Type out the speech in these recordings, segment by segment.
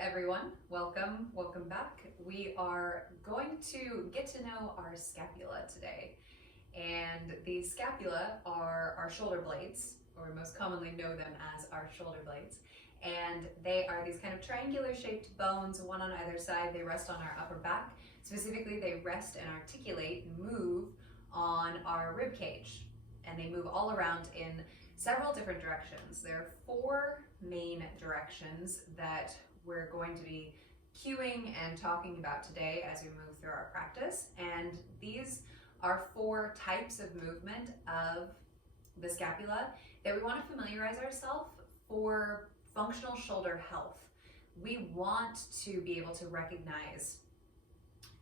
everyone, welcome back. We are going to get to know our scapula today. And the scapula are our shoulder blades, or we most commonly know them as our shoulder blades. And they are these kind of triangular shaped bones, one on either side. They rest on our upper back. Specifically, they rest and articulate and move on our rib cage. And they move all around in several different directions. There are four main directions that we're going to be cueing and talking about today as we move through our practice. And these are four types of movement of the scapula that we want to familiarize ourselves for functional shoulder health. We want to be able to recognize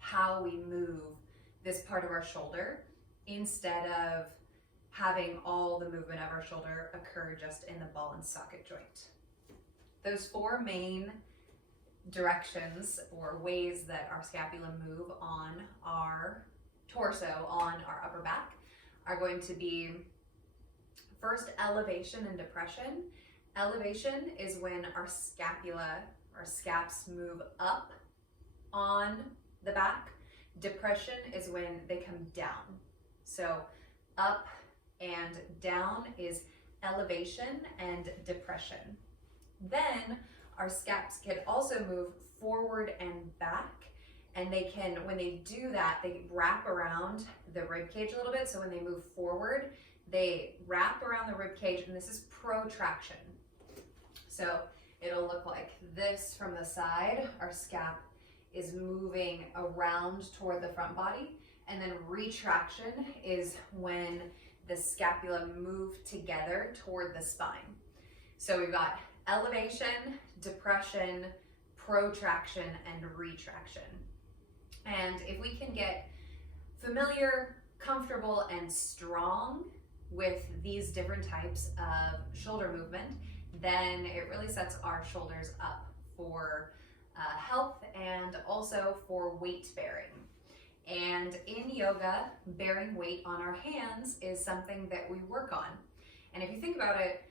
how we move this part of our shoulder instead of having all the movement of our shoulder occur just in the ball and socket joint. Those four main directions or ways that our scapula move on our torso, on our upper back, are going to be first elevation and depression. Elevation is when our scapula, our scaps, move up on the back. Depression is when they come down. So up and down is elevation and depression. Then our scaps can also move forward and back, and they can, when they do that, they wrap around the rib cage a little bit. So when they move forward, they wrap around the rib cage, and this is protraction. So it'll look like this from the side. Our scap is moving around toward the front body, and then retraction is when the scapula move together toward the spine. So we've got elevation, depression, protraction, and retraction. And if we can get familiar, comfortable, and strong with these different types of shoulder movement, then it really sets our shoulders up for health and also for weight bearing. And in yoga, bearing weight on our hands is something that we work on. And if you think about it,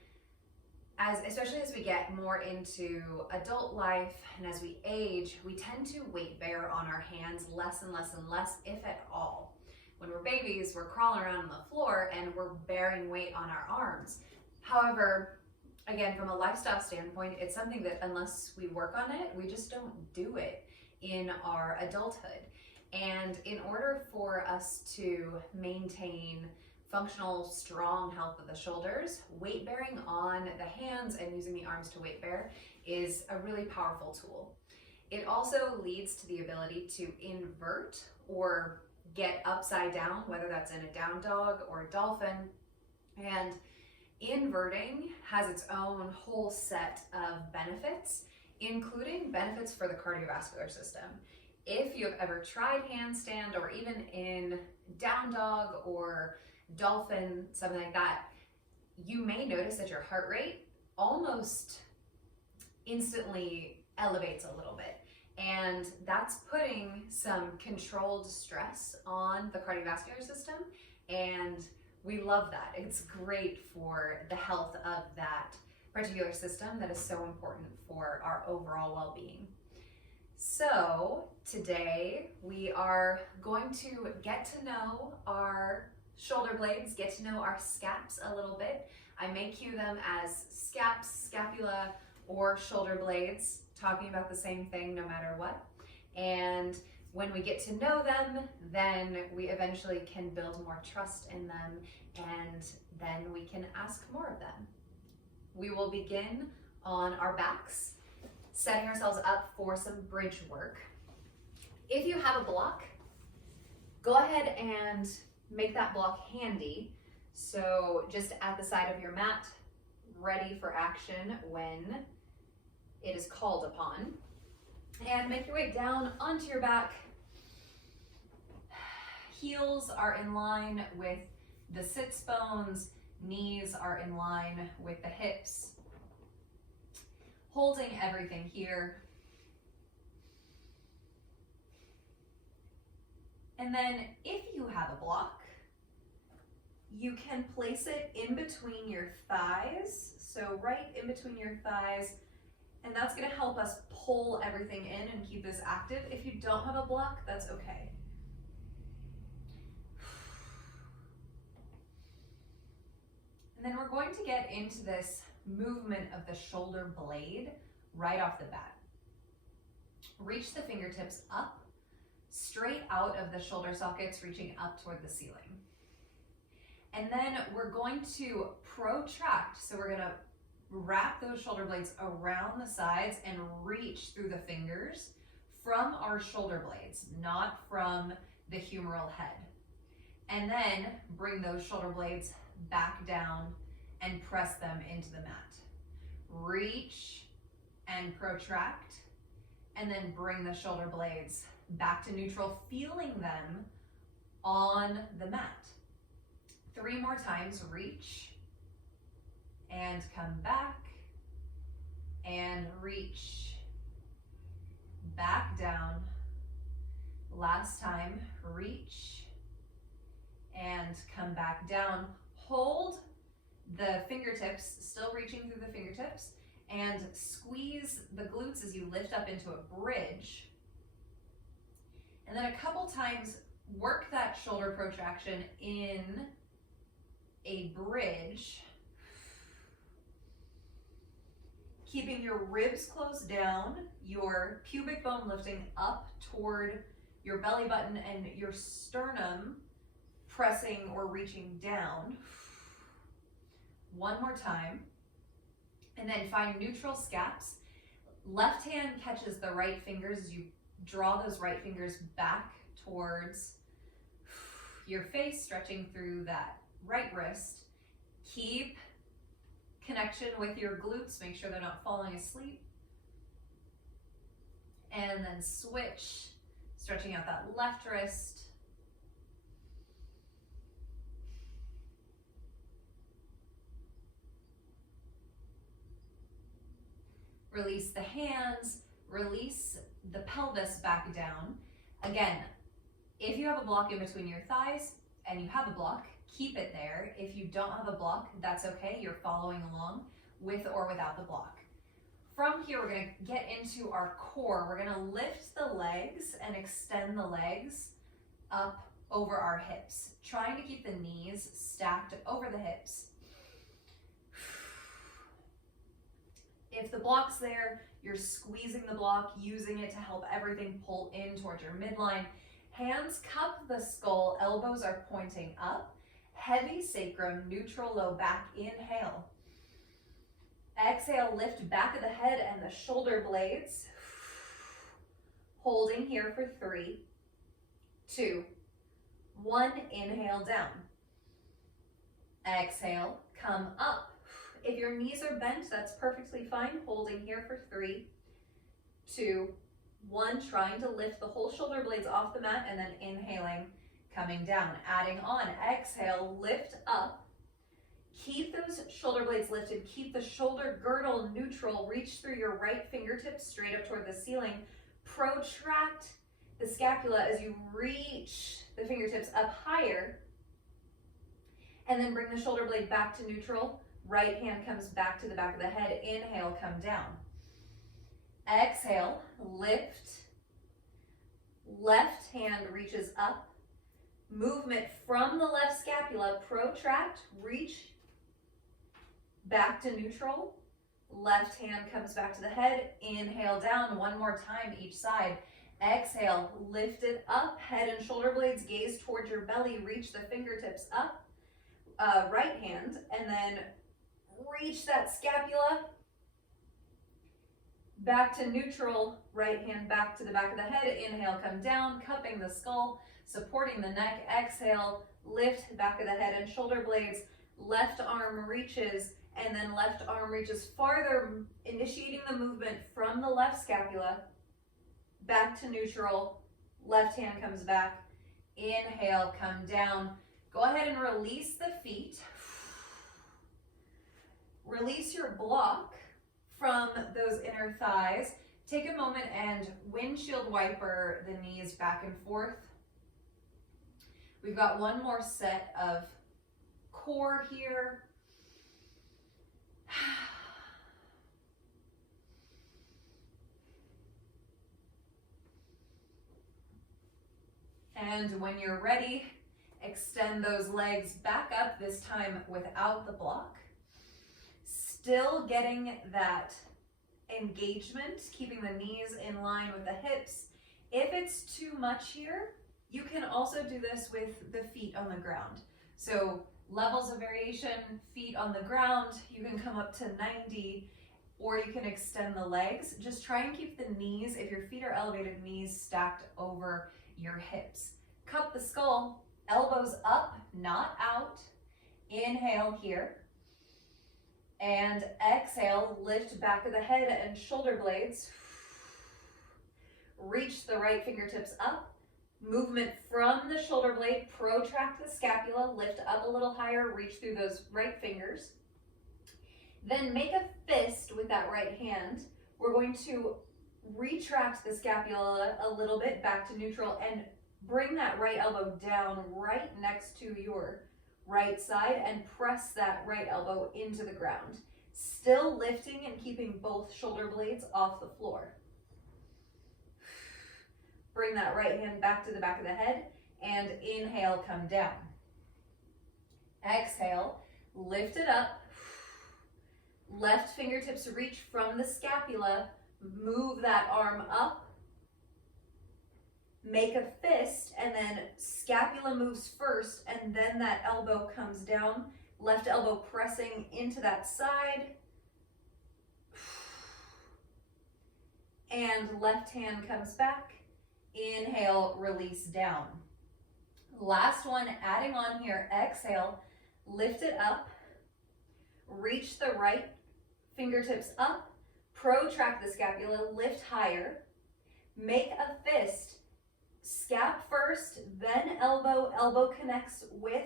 especially as we get more into adult life and as we age, we tend to weight bear on our hands less and less and less, if at all. When we're babies, we're crawling around on the floor and we're bearing weight on our arms. However, again, from a lifestyle standpoint, it's something that unless we work on it, we just don't do it in our adulthood. And in order for us to maintain functional, strong health of the shoulders, weight bearing on the hands and using the arms to weight bear is a really powerful tool. It also leads to the ability to invert or get upside down, whether that's in a down dog or a dolphin. And inverting has its own whole set of benefits, including benefits for the cardiovascular system. If you have ever tried handstand or even in down dog or dolphin, something like that, you may notice that your heart rate almost instantly elevates a little bit. And that's putting some controlled stress on the cardiovascular system. And we love that. It's great for the health of that particular system that is so important for our overall well-being. So today we are going to get to know our shoulder blades, get to know our scaps a little bit. I may cue them as scaps, scapula, or shoulder blades, talking about the same thing no matter what. And when we get to know them, then we eventually can build more trust in them, and then we can ask more of them. We will begin on our backs, setting ourselves up for some bridge work. If you have a block, go ahead and make that block handy. So just at the side of your mat, ready for action when it is called upon. And make your way down onto your back. Heels are in line with the sits bones, knees are in line with the hips. Holding everything here. And then if you have a block, you can place it in between your thighs. So right in between your thighs, And that's gonna help us pull everything in and keep this active. If you don't have a block, that's okay. And then we're going to get into this movement of the shoulder blade right off the bat. Reach the fingertips up, straight out of the shoulder sockets, reaching up toward the ceiling. And then we're going to protract. So we're gonna wrap those shoulder blades around the sides and reach through the fingers from our shoulder blades, not from the humeral head. And then bring those shoulder blades back down and press them into the mat. Reach and protract, and then bring the shoulder blades back to neutral, feeling them on the mat. 3 more times, reach and come back and reach back down. Last time, reach and come back down. Hold the fingertips, still reaching through the fingertips, and squeeze the glutes as you lift up into a bridge. And then a couple times, work that shoulder protraction in a bridge, keeping your ribs closed down, your pubic bone lifting up toward your belly button, and your sternum pressing or reaching down. 1 more time. And then find neutral scaps. Left hand catches the right fingers as you draw those right fingers back towards your face, stretching through that right wrist. Keep connection with your glutes. Make sure they're not falling asleep. And then switch, stretching out that left wrist. Release the hands, release the pelvis back down. Again, if you have a block in between your thighs and you have a block, keep it there. If you don't have a block, that's okay. You're following along with or without the block. From here, we're gonna get into our core. We're gonna lift the legs and extend the legs up over our hips, trying to keep the knees stacked over the hips. If the block's there, you're squeezing the block, using it to help everything pull in towards your midline. Hands cup the skull, elbows are pointing up. Heavy sacrum, neutral low back, inhale. Exhale, lift back of the head and the shoulder blades. Holding here for 3, 2, 1, inhale down. Exhale, come up. If your knees are bent, that's perfectly fine. Holding here for 3, 2, 1. Trying to lift the whole shoulder blades off the mat and then inhaling, coming down. Adding on, exhale, lift up. Keep those shoulder blades lifted. Keep the shoulder girdle neutral. Reach through your right fingertips straight up toward the ceiling. Protract the scapula as you reach the fingertips up higher. And then bring the shoulder blade back to neutral. Right hand comes back to the back of the head. Inhale, come down. Exhale, lift. Left hand reaches up. Movement from the left scapula. Protract, reach back to neutral. Left hand comes back to the head. Inhale down. 1 more time each side. Exhale, lift it up. Head and shoulder blades gaze towards your belly. Reach the fingertips up. Right hand, and then reach that scapula back to neutral. Right hand back to the back of the head. Inhale, come down, cupping the skull, supporting the neck. Exhale, lift back of the head and shoulder blades. Left arm reaches, and then left arm reaches farther, initiating the movement from the left scapula back to neutral. Left hand comes back. Inhale, come down. Go ahead and release the feet. Release your block from those inner thighs. Take a moment and windshield wiper the knees back and forth. We've got 1 more set of core here. And when you're ready, extend those legs back up, this time without the block. Still getting that engagement, keeping the knees in line with the hips. If it's too much here, you can also do this with the feet on the ground. So levels of variation, feet on the ground, you can come up to 90, or you can extend the legs. Just try and keep the knees, if your feet are elevated, knees stacked over your hips. Cup the skull, elbows up, not out. Inhale here. And exhale, lift back of the head and shoulder blades. Reach the right fingertips up. Movement from the shoulder blade, protract the scapula, lift up a little higher, reach through those right fingers. Then make a fist with that right hand. We're going to retract the scapula a little bit back to neutral and bring that right elbow down right next to your right side and press that right elbow into the ground. Still lifting and keeping both shoulder blades off the floor. Bring that right hand back to the back of the head and inhale, come down. Exhale, lift it up. Left fingertips reach from the scapula, move that arm up. Make a fist, and then scapula moves first, and then that elbow comes down. Left elbow pressing into that side. And left hand comes back. Inhale, release down. Last one, adding on here, exhale, lift it up. Reach the right fingertips up. Protract the scapula, lift higher. Make a fist. Scap first, then elbow. Elbow connects with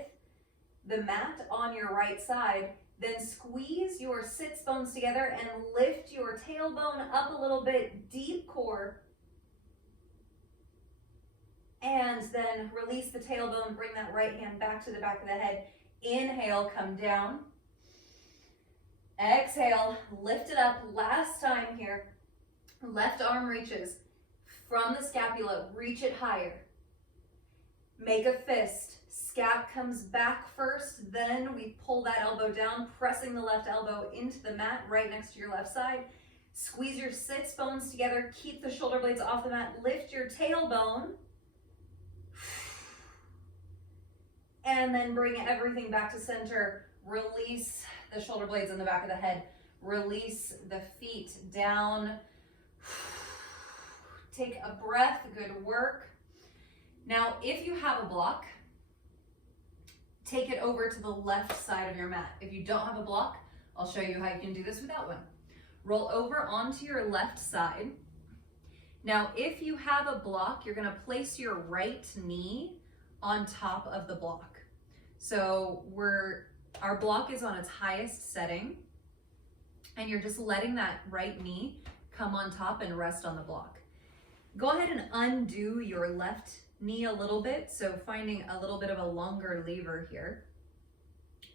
the mat on your right side. Then squeeze your sits bones together and lift your tailbone up a little bit, deep core. And then release the tailbone, bring that right hand back to the back of the head. Inhale, come down. Exhale, lift it up. Last time here. Left arm reaches from the scapula, reach it higher. Make a fist. Scap comes back first, then we pull that elbow down, pressing the left elbow into the mat right next to your left side. Squeeze your sits bones together, keep the shoulder blades off the mat, lift your tailbone. And then bring everything back to center. Release the shoulder blades in the back of the head. Release the feet down. Take a breath, good work. Now, if you have a block, take it over to the left side of your mat. If you don't have a block, I'll show you how you can do this without one. Roll over onto your left side. Now, if you have a block, you're gonna place your right knee on top of the block. So our block is on its highest setting, and you're just letting that right knee come on top and rest on the block. Go ahead and undo your left knee a little bit, so finding a little bit of a longer lever here.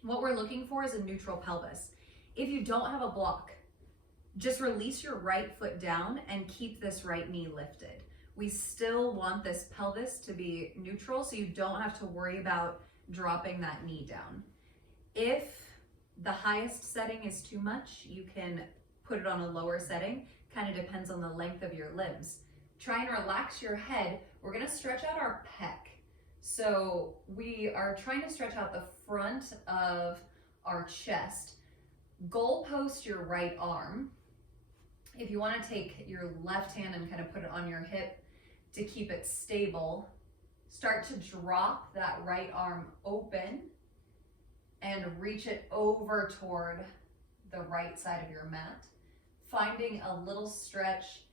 What we're looking for is a neutral pelvis. If you don't have a block, just release your right foot down and keep this right knee lifted. We still want this pelvis to be neutral, so you don't have to worry about dropping that knee down. If the highest setting is too much, you can put it on a lower setting. Kind of depends on the length of your limbs. Try and relax your head. We're gonna stretch out our pec. So we are trying to stretch out the front of our chest. Goalpost your right arm. If you wanna take your left hand and kind of put it on your hip to keep it stable, start to drop that right arm open and reach it over toward the right side of your mat. Finding a little stretch,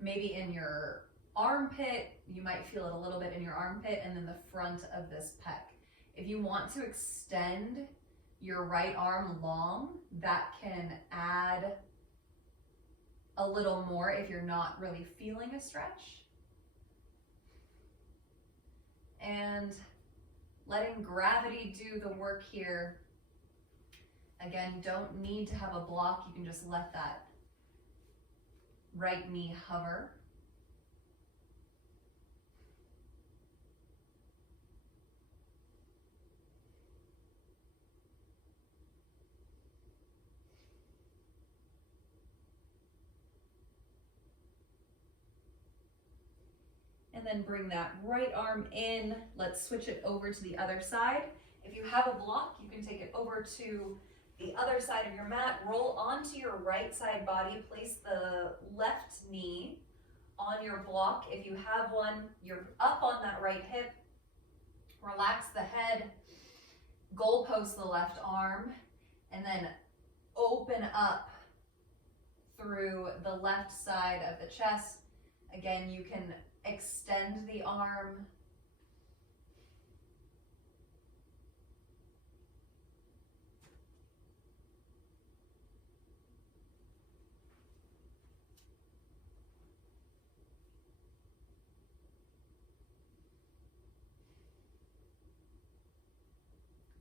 maybe in your armpit, you might feel it a little bit in your armpit, and then the front of this pec. If you want to extend your right arm long, that can add a little more if you're not really feeling a stretch. And letting gravity do the work here. Again, don't need to have a block. You can just let that right knee hover. and then bring that right arm in. Let's switch it over to the other side. If you have a block, you can take it over to the other side of your mat, roll onto your right side body, place the left knee on your block. If you have one, you're up on that right hip. Relax the head, goalpost the left arm, and then open up through the left side of the chest. Again, you can extend the arm.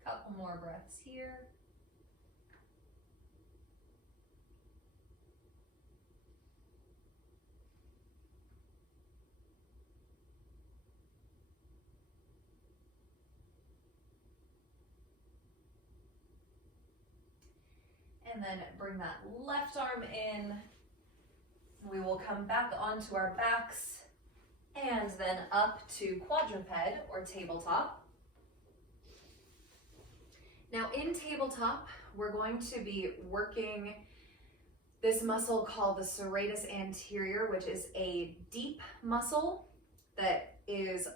Couple more breaths here. And then bring that left arm in. We will come back onto our backs and then up to quadruped or tabletop. Now in tabletop, we're going to be working this muscle called the serratus anterior, which is a deep muscle that is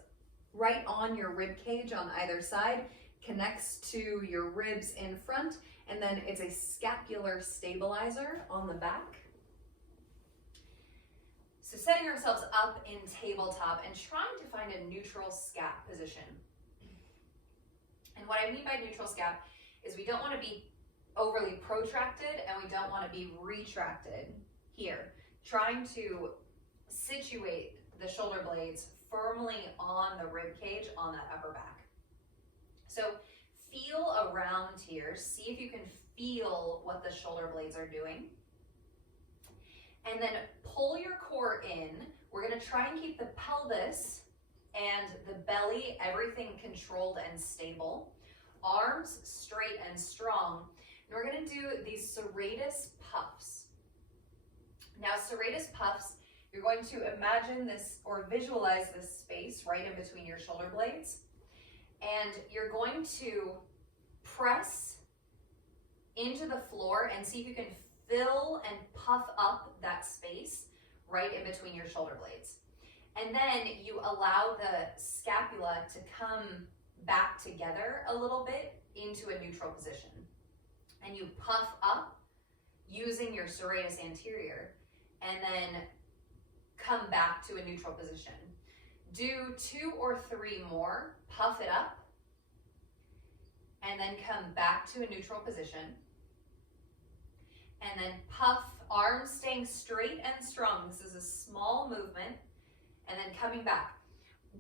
right on your rib cage on either side, connects to your ribs in front, and then it's a scapular stabilizer on the back. So setting ourselves up in tabletop and trying to find a neutral scap position. And what I mean by neutral scap is we don't want to be overly protracted and we don't want to be retracted here. Trying to situate the shoulder blades firmly on the rib cage on that upper back. So feel around here, see if you can feel what the shoulder blades are doing. And then pull your core in. We're going to try and keep the pelvis and the belly, everything controlled and stable. Arms straight and strong. And we're going to do these serratus puffs. Now, serratus puffs, you're going to imagine this or visualize this space right in between your shoulder blades. And you're going to press into the floor and see if you can fill and puff up that space right in between your shoulder blades. And then you allow the scapula to come back together a little bit into a neutral position. And you puff up using your serratus anterior and then come back to a neutral position. Do 2 or 3 more, puff it up, and then come back to a neutral position. And then puff, arms staying straight and strong. This is a small movement. And then coming back.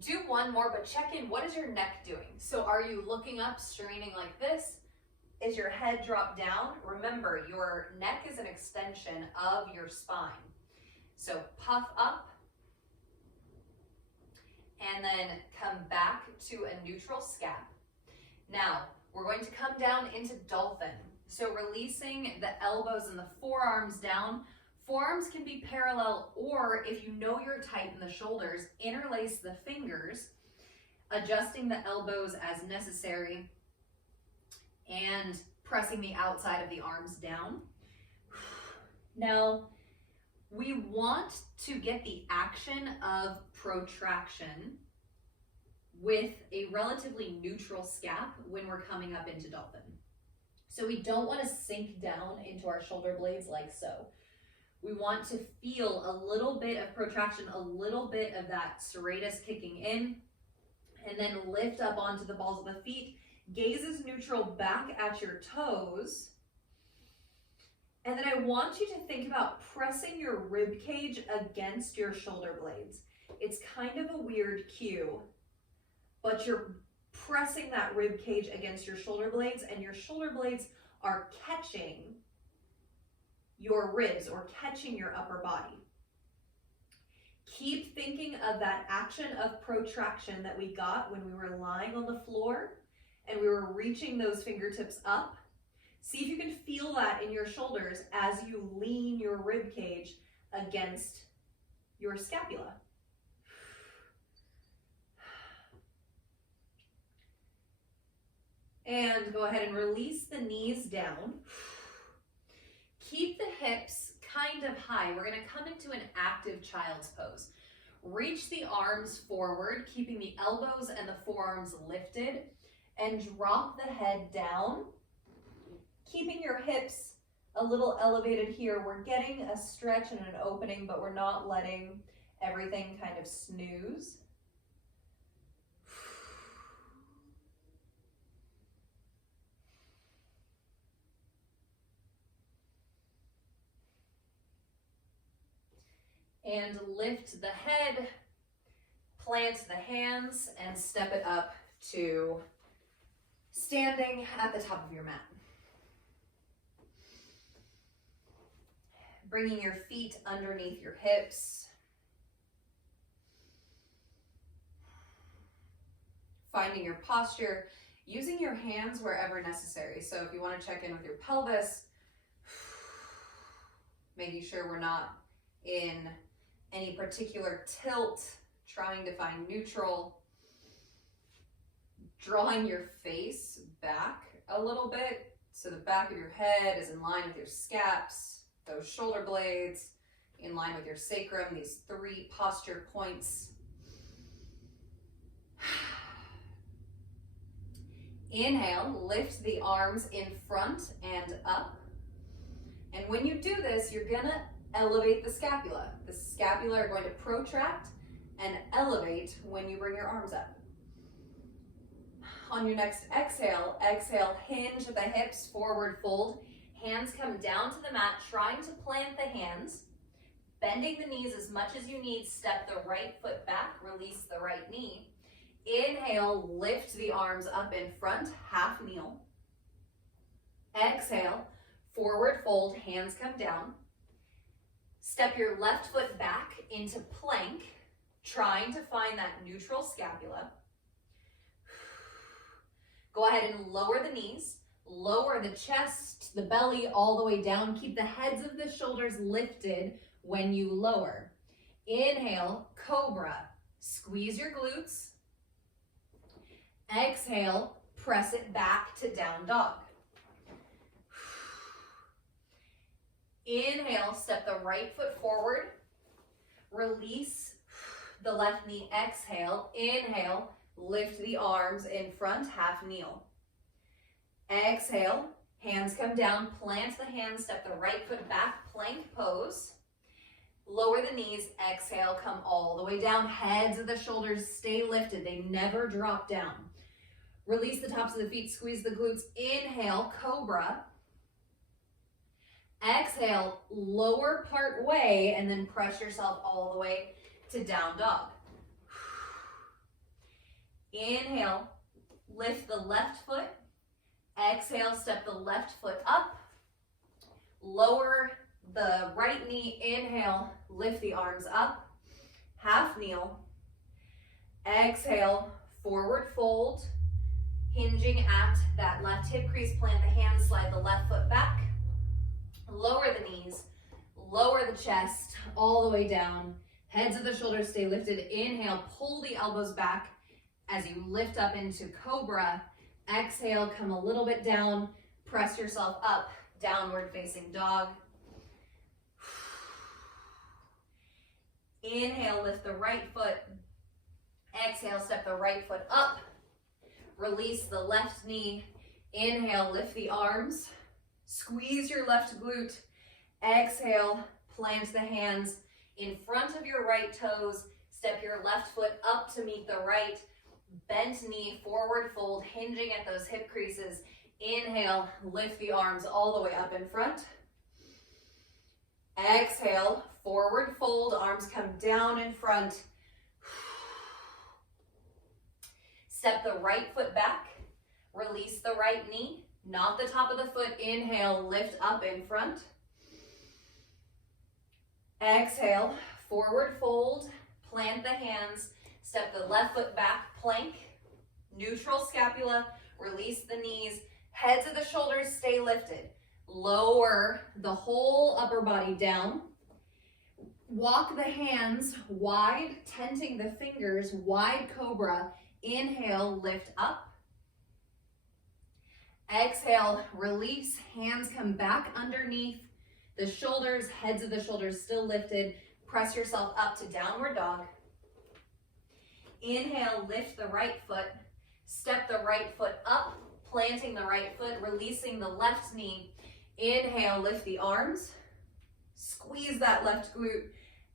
Do 1 more, but check in, what is your neck doing? So are you looking up, straining like this? Is your head dropped down? Remember, your neck is an extension of your spine. So puff up, and then come back to a neutral scap. Now, we're going to come down into dolphin. So releasing the elbows and the forearms down. Forearms can be parallel, or if you know you're tight in the shoulders, interlace the fingers, adjusting the elbows as necessary, and pressing the outside of the arms down. Now, we want to get the action of protraction with a relatively neutral scap when we're coming up into dolphin. So we don't want to sink down into our shoulder blades like so. We want to feel a little bit of protraction, a little bit of that serratus kicking in, and then lift up onto the balls of the feet. Gaze is neutral back at your toes. And then I want you to think about pressing your rib cage against your shoulder blades. It's kind of a weird cue, but you're pressing that rib cage against your shoulder blades, and your shoulder blades are catching your ribs or catching your upper body. Keep thinking of that action of protraction that we got when we were lying on the floor and we were reaching those fingertips up. See if you can feel that in your shoulders as you lean your rib cage against your scapula. And go ahead and release the knees down. Keep the hips kind of high. We're gonna come into an active child's pose. Reach the arms forward, keeping the elbows and the forearms lifted, and drop the head down, keeping your hips a little elevated here. We're getting a stretch and an opening, but we're not letting everything kind of snooze. And lift the head, plant the hands, and step it up to standing at the top of your mat. Bringing your feet underneath your hips. Finding your posture, using your hands wherever necessary. So if you want to check in with your pelvis, making sure we're not in any particular tilt, trying to find neutral, drawing your face back a little bit so the back of your head is in line with your scaps, those shoulder blades in line with your sacrum, these 3 posture points. Inhale, lift the arms in front and up. And when you do this, you're gonna elevate the scapula. The scapula are going to protract and elevate when you bring your arms up. On your next exhale, hinge the hips, forward fold. Hands come down to the mat, trying to plant the hands. Bending the knees as much as you need, step the right foot back, release the right knee. Inhale, lift the arms up in front, half kneel. Exhale, forward fold, hands come down. Step your left foot back into plank, trying to find that neutral scapula. Go ahead and lower the knees, lower the chest, the belly all the way down. Keep the heads of the shoulders lifted when you lower. Inhale, cobra. Squeeze your glutes. Exhale, press it back to down dog. Inhale, step the right foot forward. Release the left knee. Exhale, inhale, lift the arms in front, half kneel. Exhale, hands come down, plant the hands, step the right foot back, plank pose. Lower the knees, exhale, come all the way down. Heads of the shoulders stay lifted, they never drop down. Release the tops of the feet, squeeze the glutes. Inhale, cobra. Exhale, lower part way, and then press yourself all the way to down dog. Inhale, lift the left foot. Exhale, step the left foot up. Lower the right knee. Inhale, lift the arms up. Half kneel. Exhale, forward fold. Hinging at that left hip crease, plant the hands, slide the left foot back. Lower the knees, lower the chest, all the way down. Heads of the shoulders stay lifted. Inhale, pull the elbows back as you lift up into cobra. Exhale, come a little bit down, press yourself up, downward facing dog. Inhale, lift the right foot. Exhale, step the right foot up. Release the left knee. Inhale, lift the arms. Squeeze your left glute. Exhale, plant the hands in front of your right toes. Step your left foot up to meet the right. Bent knee, forward fold, hinging at those hip creases. Inhale, lift the arms all the way up in front. Exhale, forward fold, arms come down in front. Step the right foot back, release the right knee, not the top of the foot. Inhale, lift up in front. Exhale, forward fold, plant the hands, step the left foot back, plank, neutral scapula, release the knees, heads of the shoulders stay lifted. Lower the whole upper body down. Walk the hands wide, tenting the fingers, wide cobra. Inhale, lift up. Exhale, release, hands come back underneath the shoulders, heads of the shoulders still lifted. Press yourself up to downward dog. Inhale, lift the right foot. Step the right foot up, planting the right foot, releasing the left knee. Inhale, lift the arms. Squeeze that left glute.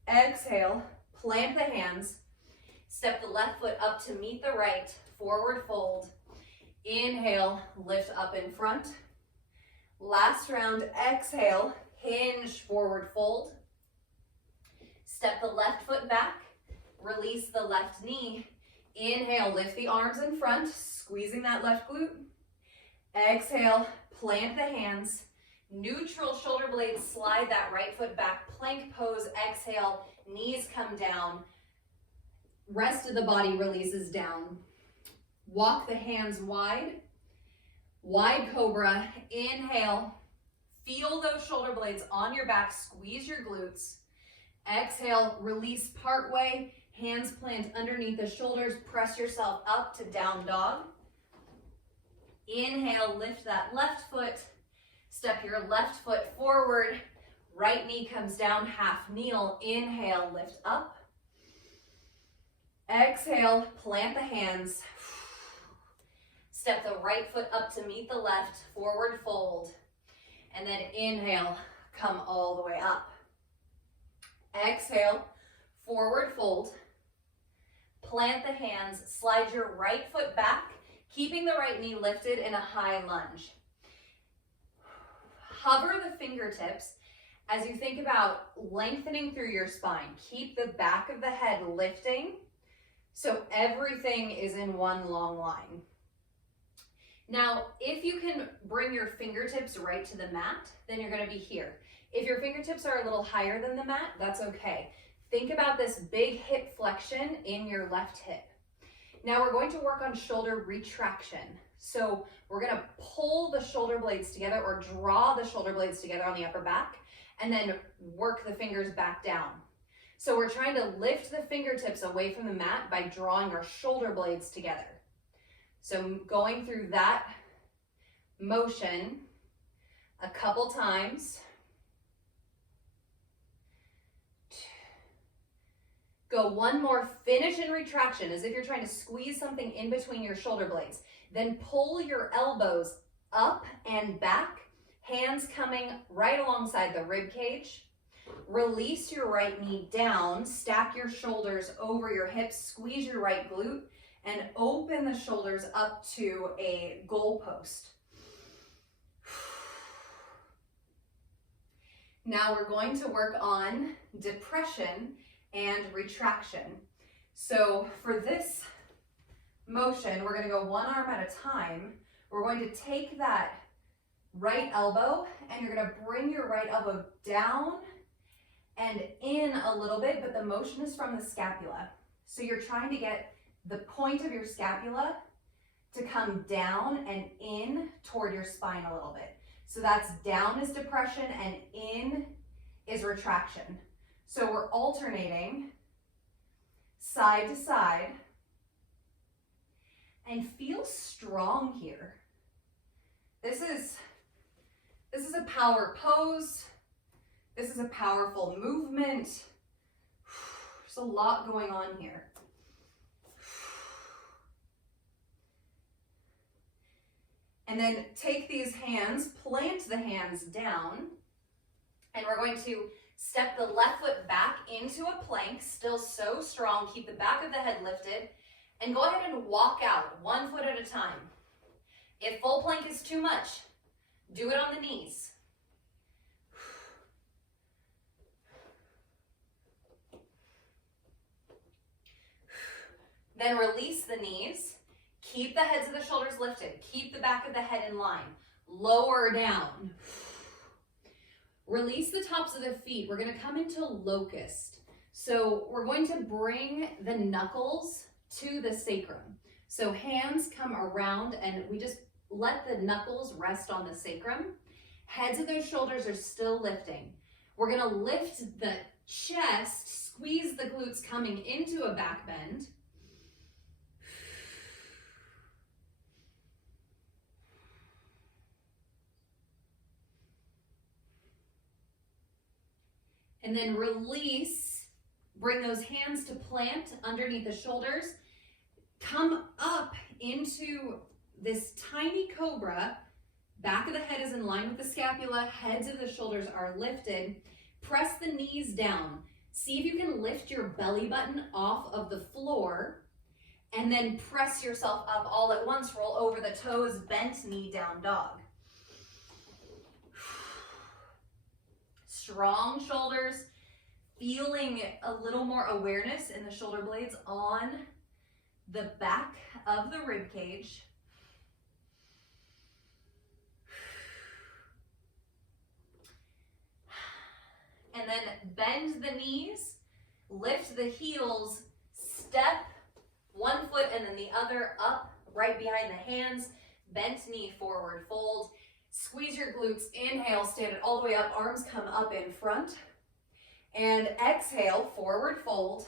Exhale, plant the hands. Step the left foot up to meet the right. Forward fold. Inhale, lift up in front. Last round, exhale, hinge, forward fold. Step the left foot back, release the left knee. Inhale, lift the arms in front, squeezing that left glute. Exhale, plant the hands. Neutral shoulder blades, slide that right foot back, plank pose, exhale, knees come down. Rest of the body releases down. Walk the hands wide. Wide cobra, inhale. Feel those shoulder blades on your back, squeeze your glutes. Exhale, release part way, hands plant underneath the shoulders, press yourself up to down dog. Inhale, lift that left foot, step your left foot forward, right knee comes down, half kneel. Inhale, lift up. Exhale, plant the hands. Step the right foot up to meet the left, forward fold. And then inhale, come all the way up. Exhale, forward fold. Plant the hands, slide your right foot back, keeping the right knee lifted in a high lunge. Hover the fingertips as you think about lengthening through your spine. Keep the back of the head lifting so everything is in one long line. Now, if you can bring your fingertips right to the mat, then you're going to be here. If your fingertips are a little higher than the mat, that's okay. Think about this big hip flexion in your left hip. Now we're going to work on shoulder retraction. So we're going to pull the shoulder blades together or draw the shoulder blades together on the upper back and then work the fingers back down. So we're trying to lift the fingertips away from the mat by drawing our shoulder blades together. So going through that motion a couple times. Go one more, finish in retraction as if you're trying to squeeze something in between your shoulder blades. Then pull your elbows up and back, hands coming right alongside the rib cage. Release your right knee down, stack your shoulders over your hips, squeeze your right glute, and open the shoulders up to a goalpost. Now we're going to work on depression and retraction. So for this motion, we're going to go one arm at a time. We're going to take that right elbow and you're going to bring your right elbow down and in a little bit, but the motion is from the scapula. So you're trying to get the point of your scapula to come down and in toward your spine a little bit. So that's down is depression and in is retraction. So we're alternating side to side and feel strong here. This is a power pose. This is a powerful movement. There's a lot going on here. And then take these hands, plant the hands down, and we're going to step the left foot back into a plank, still so strong. Keep the back of the head lifted, and go ahead and walk out one foot at a time. If full plank is too much, do it on the knees. Then release the knees. Keep the heads of the shoulders lifted. Keep the back of the head in line. Lower down. Release the tops of the feet. We're going to come into locust. So we're going to bring the knuckles to the sacrum. So hands come around and we just let the knuckles rest on the sacrum. Heads of those shoulders are still lifting. We're going to lift the chest, squeeze the glutes coming into a back bend. And then release. Bring those hands to plant underneath the shoulders. Come up into this tiny cobra. Back of the head is in line with the scapula. Heads of the shoulders are lifted. Press the knees down. See if you can lift your belly button off of the floor. And then press yourself up all at once. Roll over the toes, bent knee down dog. Strong shoulders. Feeling a little more awareness in the shoulder blades on the back of the rib cage. And then bend the knees, lift the heels, step one foot and then the other up right behind the hands, bent knee forward fold. Squeeze your glutes, inhale, stand it all the way up, arms come up in front. And exhale, forward fold.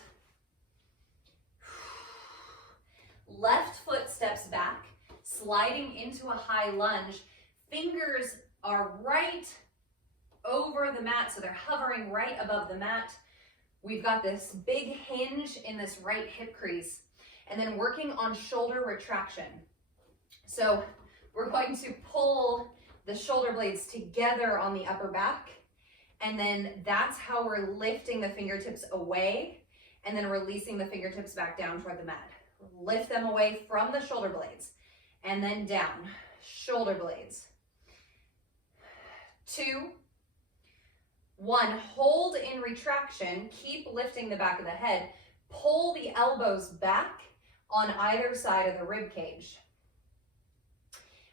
Left foot steps back, sliding into a high lunge. Fingers are right over the mat, so they're hovering right above the mat. We've got this big hinge in this right hip crease. And then working on shoulder retraction. So we're going to pull the shoulder blades together on the upper back. And then that's how we're lifting the fingertips away and then releasing the fingertips back down toward the mat. Lift them away from the shoulder blades and then down. Shoulder blades. 2, 1. Hold in retraction. Keep lifting the back of the head. Pull the elbows back on either side of the rib cage.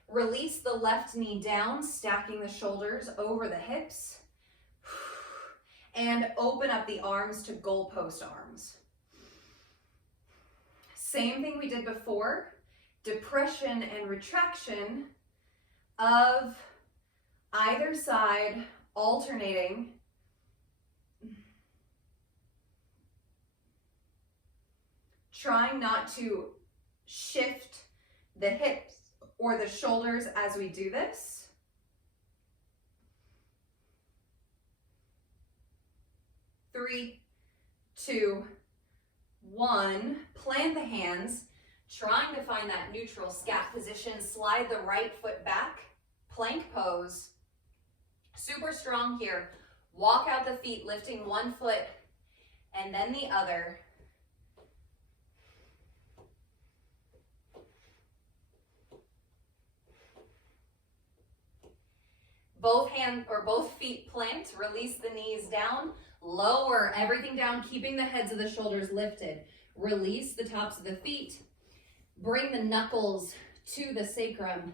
Release the left knee down, stacking the shoulders over the hips. And open up the arms to goalpost arms. Same thing we did before. Depression and retraction of either side, alternating. Trying not to shift the hips or the shoulders as we do this. 3, 2, 1. Plant the hands, trying to find that neutral scap position. Slide the right foot back, plank pose. Super strong here. Walk out the feet, lifting one foot and then the other. Both feet planked. Release the knees down. Lower everything down, keeping the heads of the shoulders lifted. Release the tops of the feet. Bring the knuckles to the sacrum.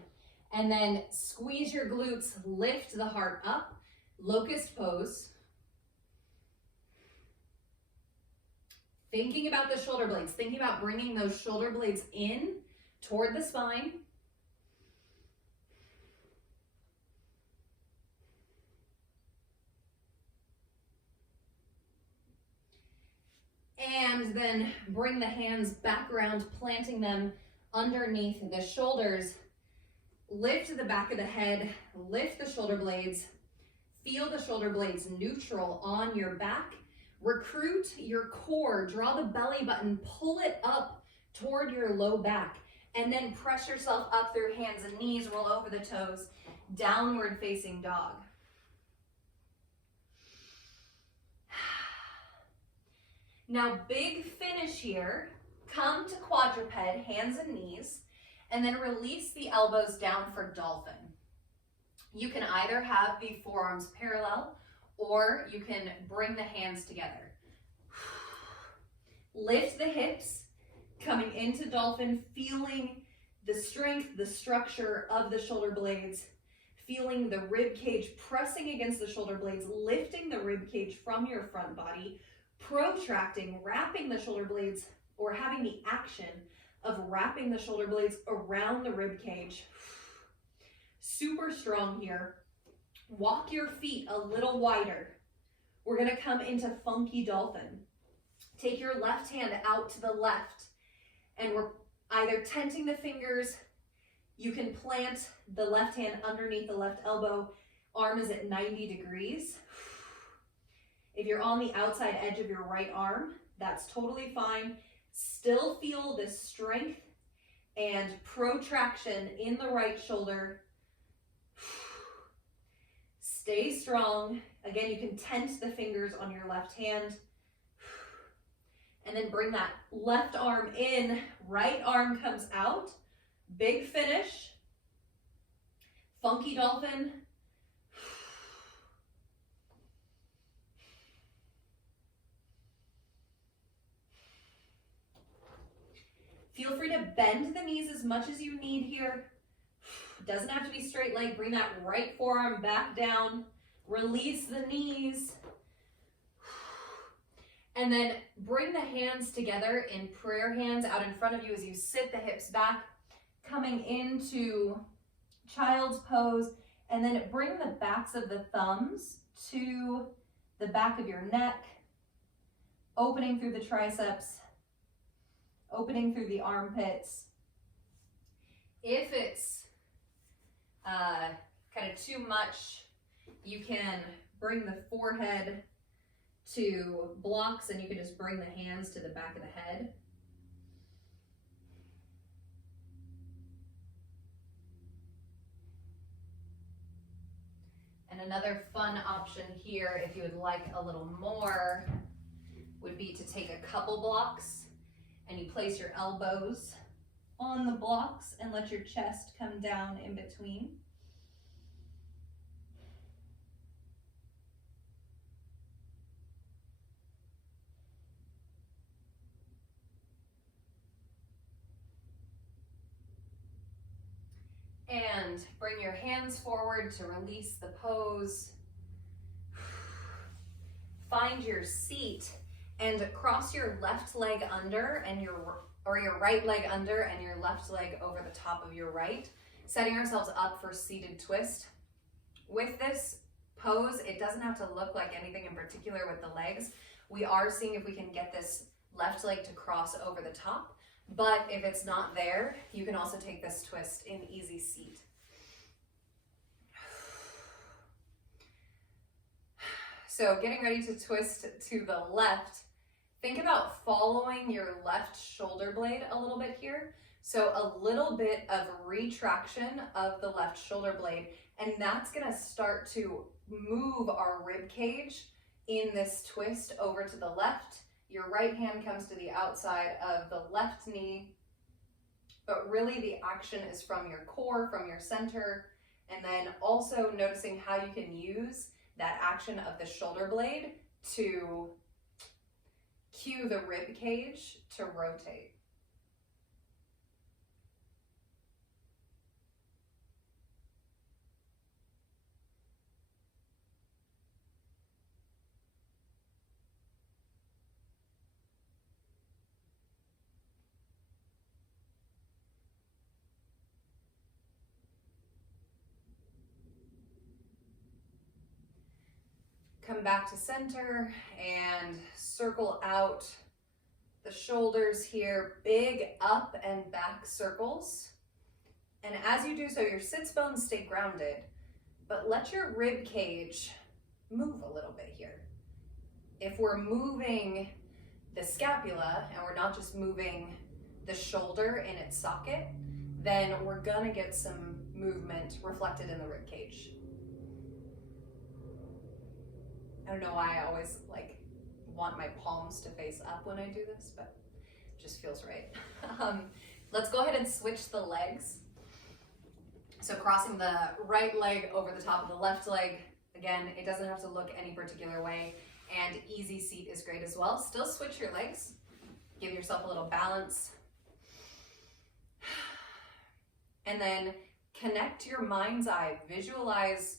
And then squeeze your glutes, lift the heart up. Locust pose. Thinking about the shoulder blades. Thinking about bringing those shoulder blades in toward the spine. And then bring the hands back around, planting them underneath the shoulders. Lift the back of the head, lift the shoulder blades. Feel the shoulder blades neutral on your back. Recruit your core, draw the belly button, pull it up toward your low back. And then press yourself up through hands and knees, roll over the toes, downward facing dog. Now, big finish here. Come to quadruped, hands and knees, and then release the elbows down for dolphin. You can either have the forearms parallel, or you can bring the hands together. Lift the hips, coming into dolphin, feeling the strength, the structure of the shoulder blades, feeling the rib cage pressing against the shoulder blades, lifting the rib cage from your front body, protracting, wrapping the shoulder blades, or having the action of wrapping the shoulder blades around the rib cage. Super strong here. Walk your feet a little wider. We're going to come into funky dolphin. Take your left hand out to the left, and we're either tenting the fingers. You can plant the left hand underneath the left elbow. Arm is at 90 degrees. If you're on the outside edge of your right arm, that's totally fine. Still feel this strength and protraction in the right shoulder. Stay strong. Again, you can tense the fingers on your left hand. And then bring that left arm in, right arm comes out. Big finish. Funky dolphin. Feel free to bend the knees as much as you need here. Doesn't have to be straight leg. Bring that right forearm back down. Release the knees. And then bring the hands together in prayer hands out in front of you as you sit the hips back, coming into child's pose. And then bring the backs of the thumbs to the back of your neck, opening through the triceps, opening through the armpits. If it's kind of too much, you can bring the forehead to blocks and you can just bring the hands to the back of the head. And another fun option here, if you would like a little more, would be to take a couple blocks and you place your elbows on the blocks and let your chest come down in between. And bring your hands forward to release the pose. Find your seat and cross your left leg under and your right leg under and your left leg over the top of your right, setting ourselves up for seated twist. With this pose, it doesn't have to look like anything in particular with the legs. We are seeing if we can get this left leg to cross over the top. But if it's not there, you can also take this twist in easy seat. So getting ready to twist to the left, think about following your left shoulder blade a little bit here. So a little bit of retraction of the left shoulder blade, and that's gonna start to move our rib cage in this twist over to the left. Your right hand comes to the outside of the left knee, but really the action is from your core, from your center, and then also noticing how you can use that action of the shoulder blade to cue the rib cage to rotate. Come back to center and circle out the shoulders here, big up and back circles. And as you do so, your sits bones stay grounded, but let your rib cage move a little bit here. If we're moving the scapula and we're not just moving the shoulder in its socket, then we're gonna get some movement reflected in the rib cage. I don't know why I always want my palms to face up when I do this, but it just feels right. Let's go ahead and switch the legs. So crossing the right leg over the top of the left leg. Again, it doesn't have to look any particular way, and easy seat is great as well. Still switch your legs. Give yourself a little balance. And then connect your mind's eye. Visualize,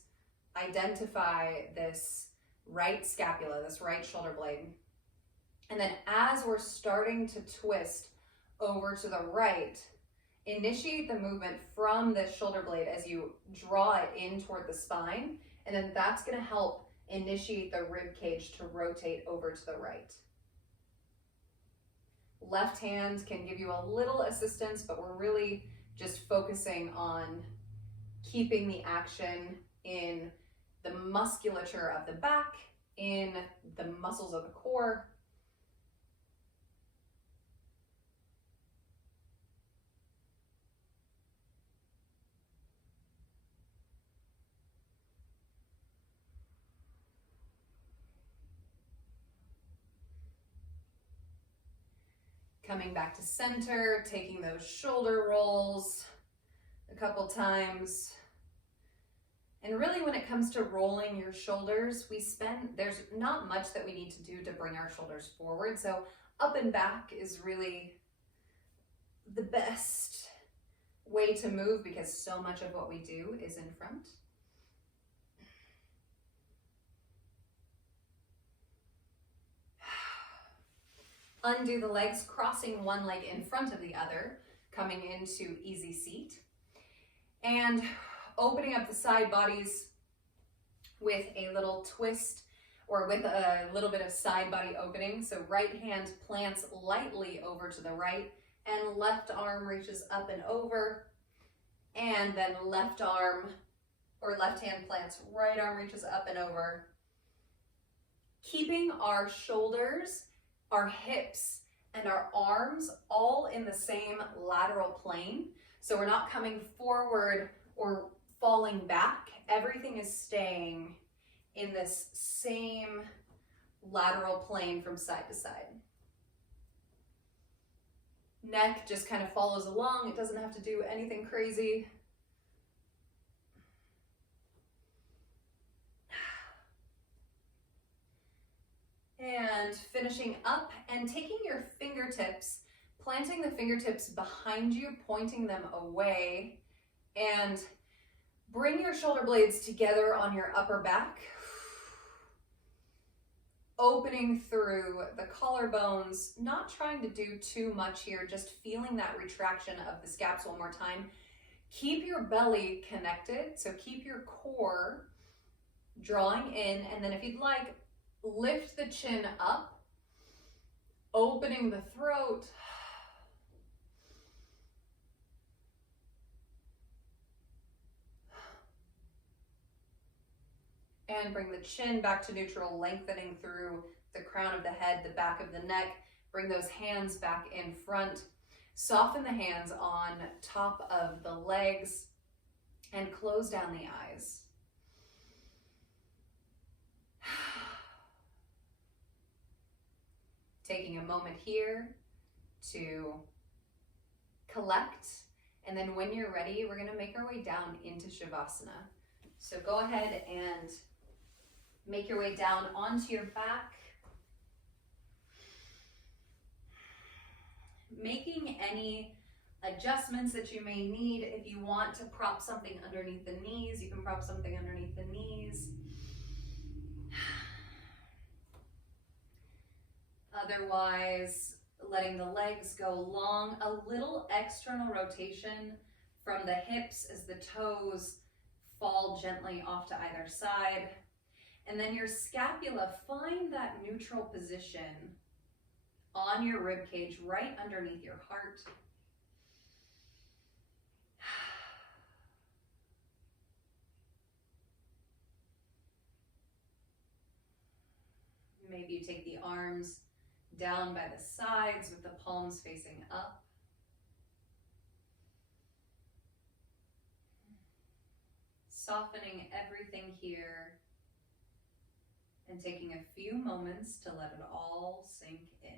identify this right scapula, this right shoulder blade. And then as we're starting to twist over to the right, initiate the movement from this shoulder blade as you draw it in toward the spine. And then that's gonna help initiate the rib cage to rotate over to the right. Left hand can give you a little assistance, but we're really just focusing on keeping the action in the musculature of the back, in the muscles of the core. Coming back to center, taking those shoulder rolls a couple times. And really when it comes to rolling your shoulders, there's not much that we need to do to bring our shoulders forward. So up and back is really the best way to move because so much of what we do is in front. Undo the legs, crossing one leg in front of the other, coming into easy seat. And opening up the side bodies with a little twist or with a little bit of side body opening. So right hand plants lightly over to the right and left arm reaches up and over. And then left arm or left hand plants, right arm reaches up and over. Keeping our shoulders, our hips, and our arms all in the same lateral plane. So we're not coming forward or falling back. Everything is staying in this same lateral plane from side to side. Neck just kind of follows along. It doesn't have to do anything crazy. And finishing up and taking your fingertips, planting the fingertips behind you, pointing them away, and bring your shoulder blades together on your upper back, opening through the collarbones, not trying to do too much here, just feeling that retraction of the scaps one more time. Keep your belly connected, so keep your core drawing in, and then if you'd like, lift the chin up, opening the throat. And bring the chin back to neutral, lengthening through the crown of the head, the back of the neck. Bring those hands back in front. Soften the hands on top of the legs and close down the eyes. Taking a moment here to collect, and then when you're ready, we're gonna make our way down into Shavasana. So go ahead and make your way down onto your back. Making any adjustments that you may need. If you want to prop something underneath the knees, you can prop something underneath the knees. Otherwise, letting the legs go long, a little external rotation from the hips as the toes fall gently off to either side. And then your scapula, find that neutral position on your rib cage, right underneath your heart. Maybe you take the arms down by the sides with the palms facing up. Softening everything here and taking a few moments to let it all sink in.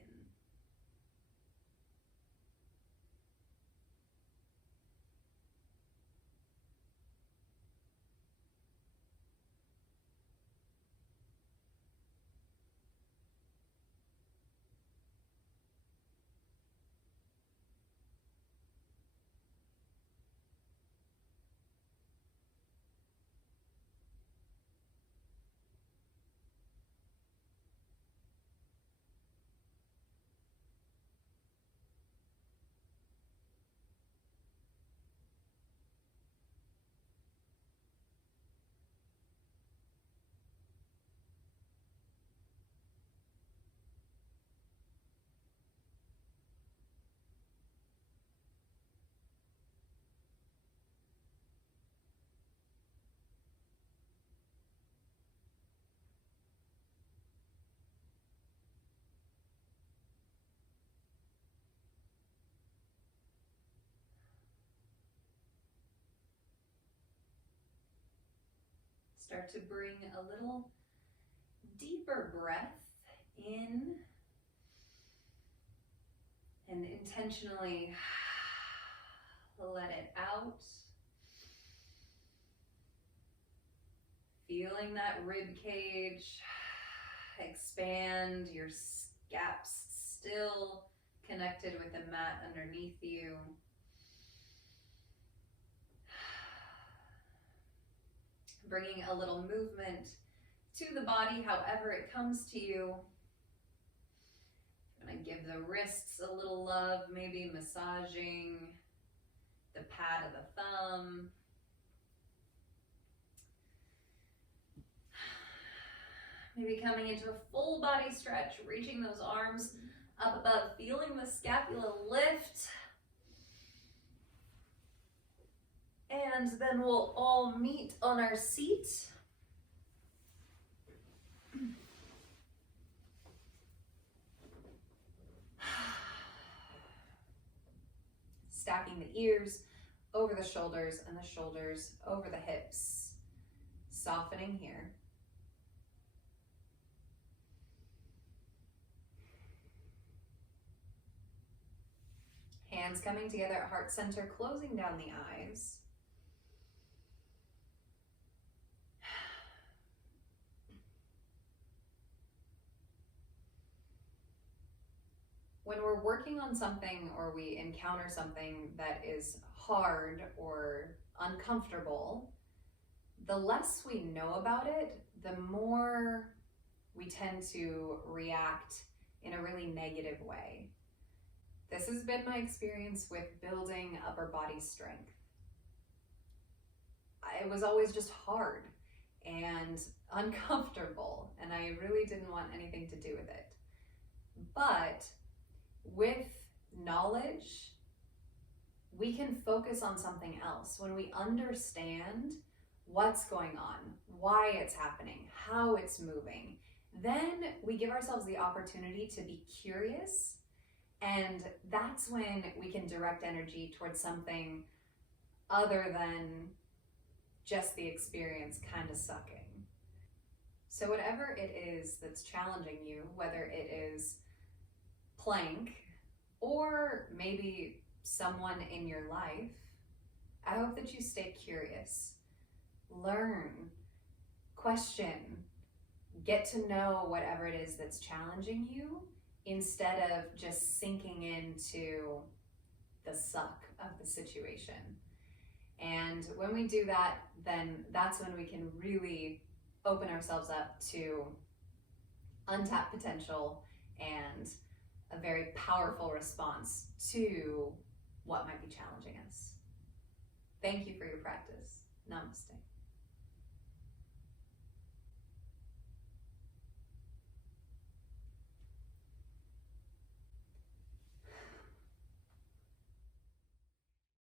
Start to bring a little deeper breath in and intentionally let it out. Feeling that rib cage expand, your scaps still connected with the mat underneath you. Bringing a little movement to the body, however it comes to you. I'm gonna give the wrists a little love, maybe massaging the pad of the thumb. Maybe coming into a full body stretch, reaching those arms up above, feeling the scapula lift. And then we'll all meet on our seat. Stacking the ears over the shoulders and the shoulders over the hips. Softening here. Hands coming together at heart center, closing down the eyes. When we're working on something or we encounter something that is hard or uncomfortable, the less we know about it, the more we tend to react in a really negative way. This has been my experience with building upper body strength. It was always just hard and uncomfortable, and I really didn't want anything to do with it. But with knowledge, we can focus on something else. When we understand what's going on, why it's happening, how it's moving, then we give ourselves the opportunity to be curious, and that's when we can direct energy towards something other than just the experience kind of sucking. So whatever it is that's challenging you, whether it is plank or maybe someone in your life, I hope that you stay curious, learn, question, get to know whatever it is that's challenging you instead of just sinking into the suck of the situation. And when we do that, then that's when we can really open ourselves up to untapped potential and a very powerful response to what might be challenging us. Thank you for your practice. Namaste.